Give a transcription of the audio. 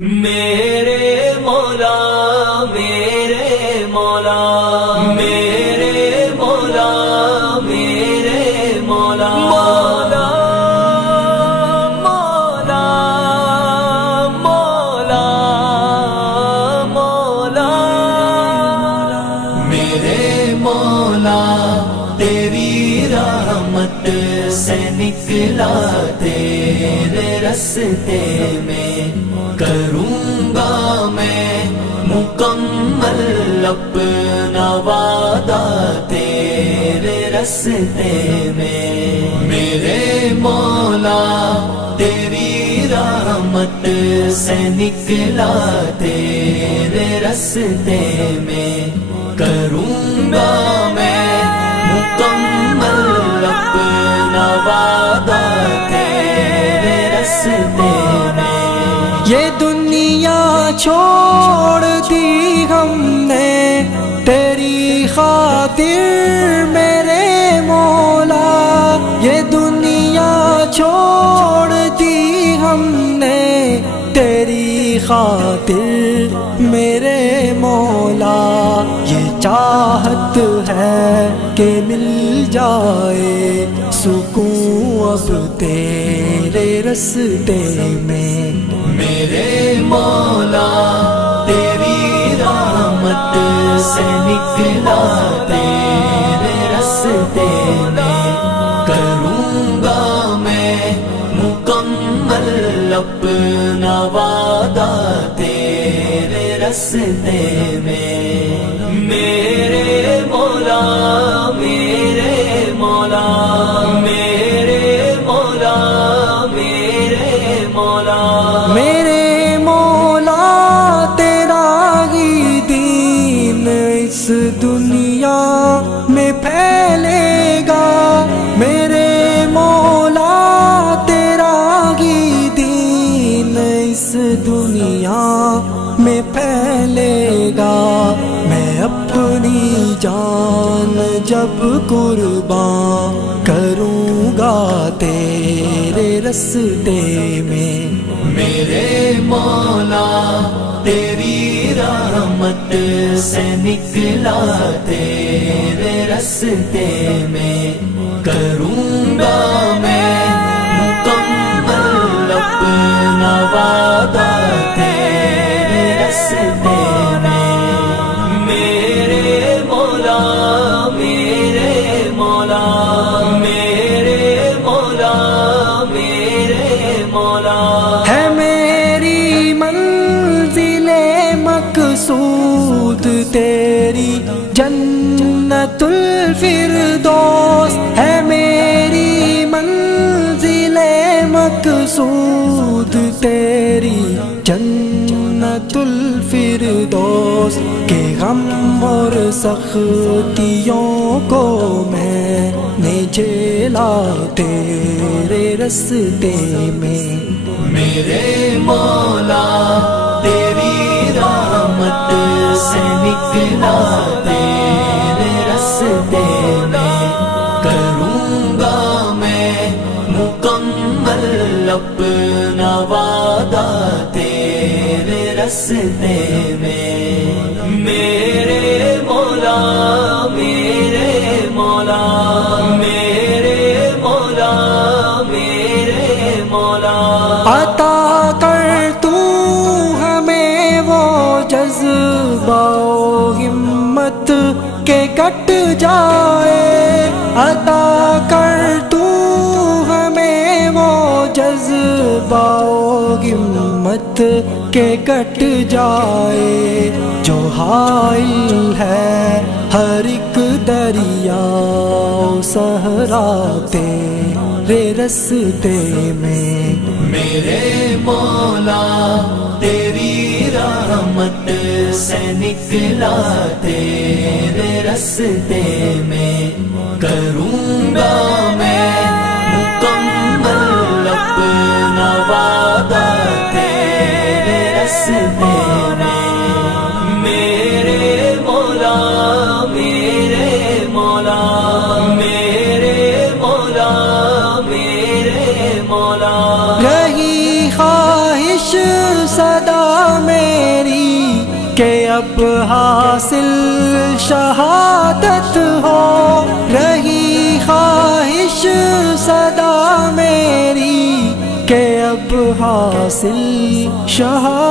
میرے مولا میرے مولا میرے مولا میرے مولا مولا مولا مولا مولا میرے مولا تیری رحمت سے نکلا تیرے رستے میں کروں گا میں مکمل اپنا وعدہ تیرے رستے میں میرے مولا تیری رحمت سے نکلا تیرے رستے میں کروں گا میں مکمل اپنا وعدہ تیرے رستے میں یہ دنیا چھوڑ دی ہم نے تیری خاطر میرے مولا، یہ دنیا چھوڑ دی ہم نے تیری خاطر میرے مولا، یہ چاہت ہے کہ مل جائے سکون اب تیرے رستے میں میرے مولا تیری رحمت سے نکلا تیرے رستے میں کروں گا میں مکمل اپنا وعدہ تیرے رستے میں میرے مولا میرے مولا میرے مولا میرے مولا میرے مولا تیرا ہی دین اس دنیا میں پھیلے گا، میرے مولا تیرا ہی دین اس دنیا میں پھیلے گا، میں اپنی جان جب قربان کروں گا تیرے رستے میں میرے مولا تیری رحمت سے نکلا تیرے رستے میں کروں گا میں مکمل اپنا وعدہ تیرے رستے میں میرے مولا میرے مولا میرے مولا میرے مولا ہے میری منزل مقصود تیری جنت الفردوس، ہے میری منزل مقصود تیری جنت الفردوس، کہ غم اور سختیوں کو میں نے جھیلا تیرے رستے میں میرے مولا تیری رحمت سے نکلا تیرے رستے میں کروں گا میں مکمل اپنا وعدہ تیرے رستے میں میرے مولا میرے مولا میرے مولا میرے مولا عطا کر تو ہمیں وہ جذبہ و ہمت کہ کٹ جائے، عطا کر تو ہمیں وہ جذبہ و ہمت کہ کٹ جائے، جو حائل ہے ہر ایک دریا و صحرا تیرے رستے میں میرے مولا تیری رحمت سے نکلا تیرے رستے میں کروں گا میں مکمل اپنا وعدہ تیرے رستے میں میرے مولا میرے مولا میرے مولا میرے مولا رہی خواہش سر صدا میری کہ اب حاصل شہادت ہو، رہی خواہش صدا میری کہ اب حاصل شہادت